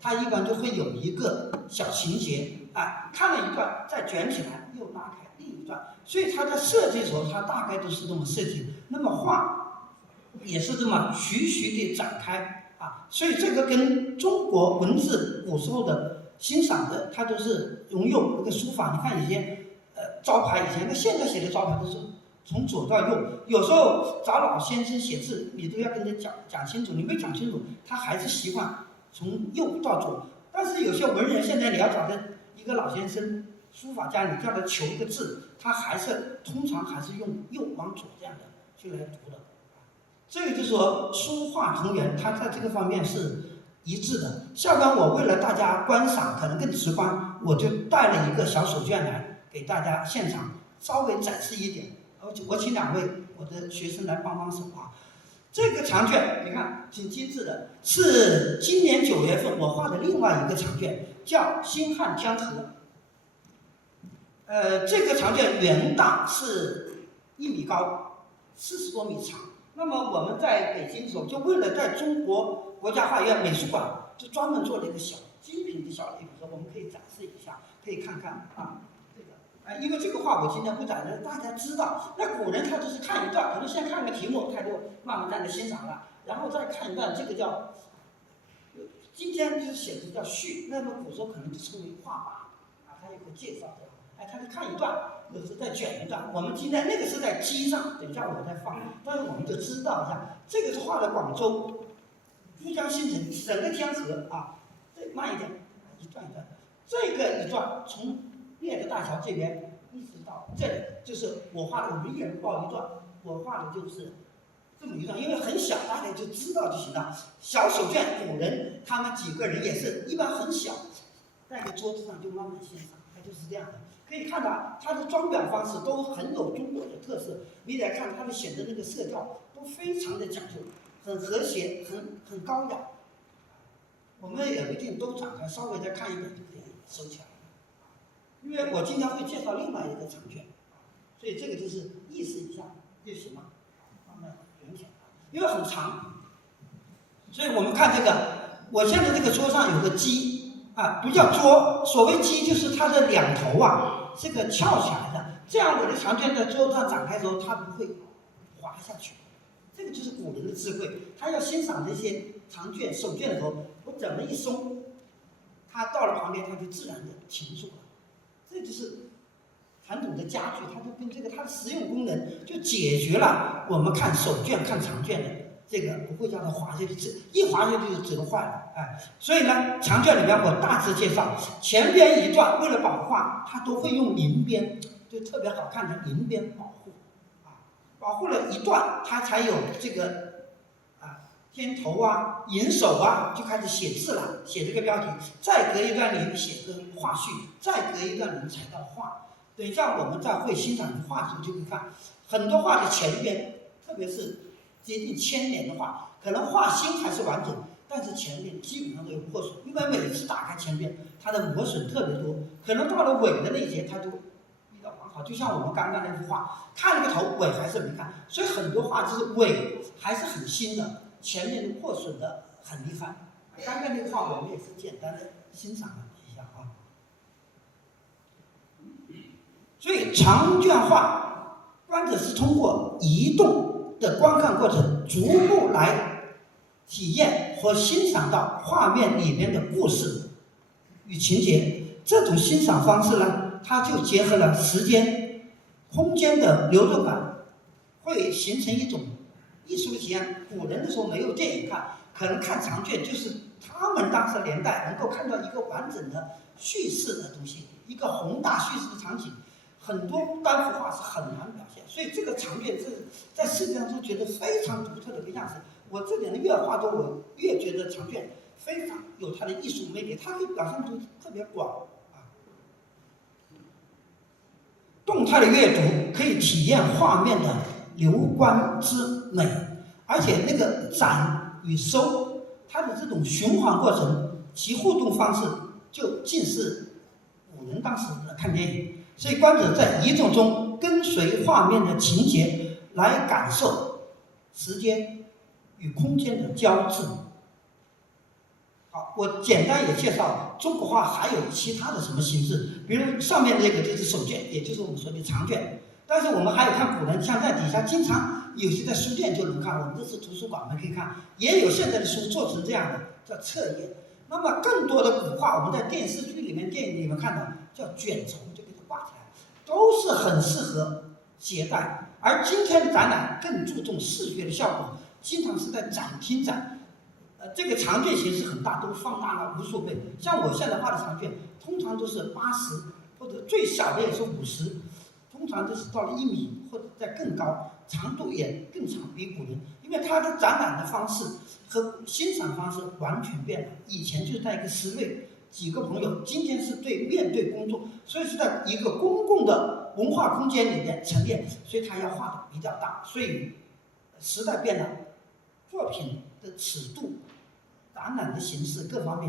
它一般就会有一个小情节啊，看了一段再卷起来，又拉开另一段，所以它在设计的时候，它大概都是这么设计。那么画也是这么徐徐地展开啊，所以这个跟中国文字古时候的欣赏的，它都是用那个书法。你看以前招牌，以前那现在写的招牌都是从左到右，有时候找老先生写字，你都要跟他讲清楚，你没讲清楚，他还是习惯从右到左。但是有些文人现在你要找的一个老先生，书法家，你叫他求一个字，他通常还是用右往左这样的去来读的。这个就是说书画同源，它在这个方面是一致的。下边我为了大家观赏可能更直观，我就带了一个小手绢来给大家现场稍微展示一点。我请2位我的学生来帮帮手啊。这个长卷你看挺精致的，是今年9月份我画的另外一个长卷，叫《新汉江河》。这个长卷原大是1米高，40多米长。那么我们在北京的时候，就为了在中国国家画院美术馆，就专门做了一个精品的小一本书，我们可以展示一下，可以看看啊。因为这个画我今天不展示，大家知道，那古人他就是看一段，可能先看个题目，他就慢慢在那欣赏了，然后再看一段，这个叫，今天就是写的叫序，那么古时候可能就称为画法啊，他有个介绍的，他就看一段，有时再卷一段。我们今天那个是在机上，等一下我再放，但是我们就知道一下，这个是画的广州珠江新城整个天河啊，这慢一点，一段一段，这个一段从列的大桥这边一直到这里，就是我画的，我们一人报一段，我画的就是这么一段，因为很小，大家就知道就行了。小手绢，古人他们几个人也是一般很小，在个桌子上就慢慢欣赏，它就是这样的。可以看到它的装裱方式都很有中国的特色，你得看它的选的那个色调都非常的讲究，很和谐，很高雅。我们也不一定都展开，稍微再看一点就可以收起来。因为我今天会介绍另外一个长卷，所以这个就是意思一下就行了，慢慢卷起来，因为很长，所以我们看这个，我现在这个桌上有个鸡啊，不叫桌，所谓鸡就是它的2头啊，这个翘起来的，这样我的长卷在桌上展开的时候，它不会滑下去。这个就是古人的智慧，他要欣赏这些长卷手卷的时候，我怎么一松，它到了旁边，它就自然的停住了。这就是传统的家具，它就跟这个它的实用功能就解决了我们看手卷、看长卷的这个不会让它滑下去，一滑下去就折坏了，所以呢，长卷里面我大致介绍，前边一段为了保画，它都会用鳞边，就特别好看的鳞边保护，保护了一段，它才有这个天头啊、银手啊，就开始写字了，写这个标题，再隔一段鳞写个画序，再隔一段鳞才到画。等一下我们在会欣赏画的时候就会看，很多画的前边，特别是接近1000年的画，可能画心还是完整，但是前面基本上都有破损，因为每次打开前边，它的磨损特别多，可能到了尾的那一节，它就比较完好。就像我们刚刚那幅画，看了个头，尾还是没看，所以很多画就是尾还是很新的。前面的破损的很厉害，刚刚那个画我们也是简单的欣赏了一下啊。所以长卷画，观者是通过移动的观看过程，逐步来体验和欣赏到画面里面的故事与情节。这种欣赏方式呢，它就结合了时间、空间的流动感，会形成一种艺术体验。古人的时候没有电影看，可能看长卷就是他们当时年代能够看到一个完整的叙事的东西，一个宏大叙事的场景，很多单幅画是很难表现。所以这个长卷是在视觉上就觉得非常独特的一个样子。我这点的越画多，我越觉得长卷非常有它的艺术魅力，它可以表现出特别广动态的阅读可以体验画面的流观之美，而且那个展与收，它的这种循环过程，其互动方式就近似古人当时的看电影。所以观者在移动中跟随画面的情节来感受时间与空间的交织。好。好，我简单也介绍中国画还有其他的什么形式，比如上面这个就是手卷，也就是我们说的长卷。但是我们还有看古人，像在底下经常有些在书店就能看，我们这次图书馆我们可以看，也有现在的书做成这样的叫册页。那么更多的古画，我们在电视剧里面、电影里面看到叫卷轴，就给它挂起来，都是很适合携带。而今天的展览更注重视觉的效果，经常是在展厅展。这个长卷形式很大，都放大了无数倍。像我现在画的长卷，通常都是80，或者最小的也是50，通常都是到了1米或者再更高，长度也更长，比古人。因为它的展览的方式和欣赏方式完全变了。以前就是在一个室内几个朋友，今天是面对公众，所以是在一个公共的文化空间里面陈列，所以它要画的比较大。所以时代变了，作品的尺度、展览的形式各方面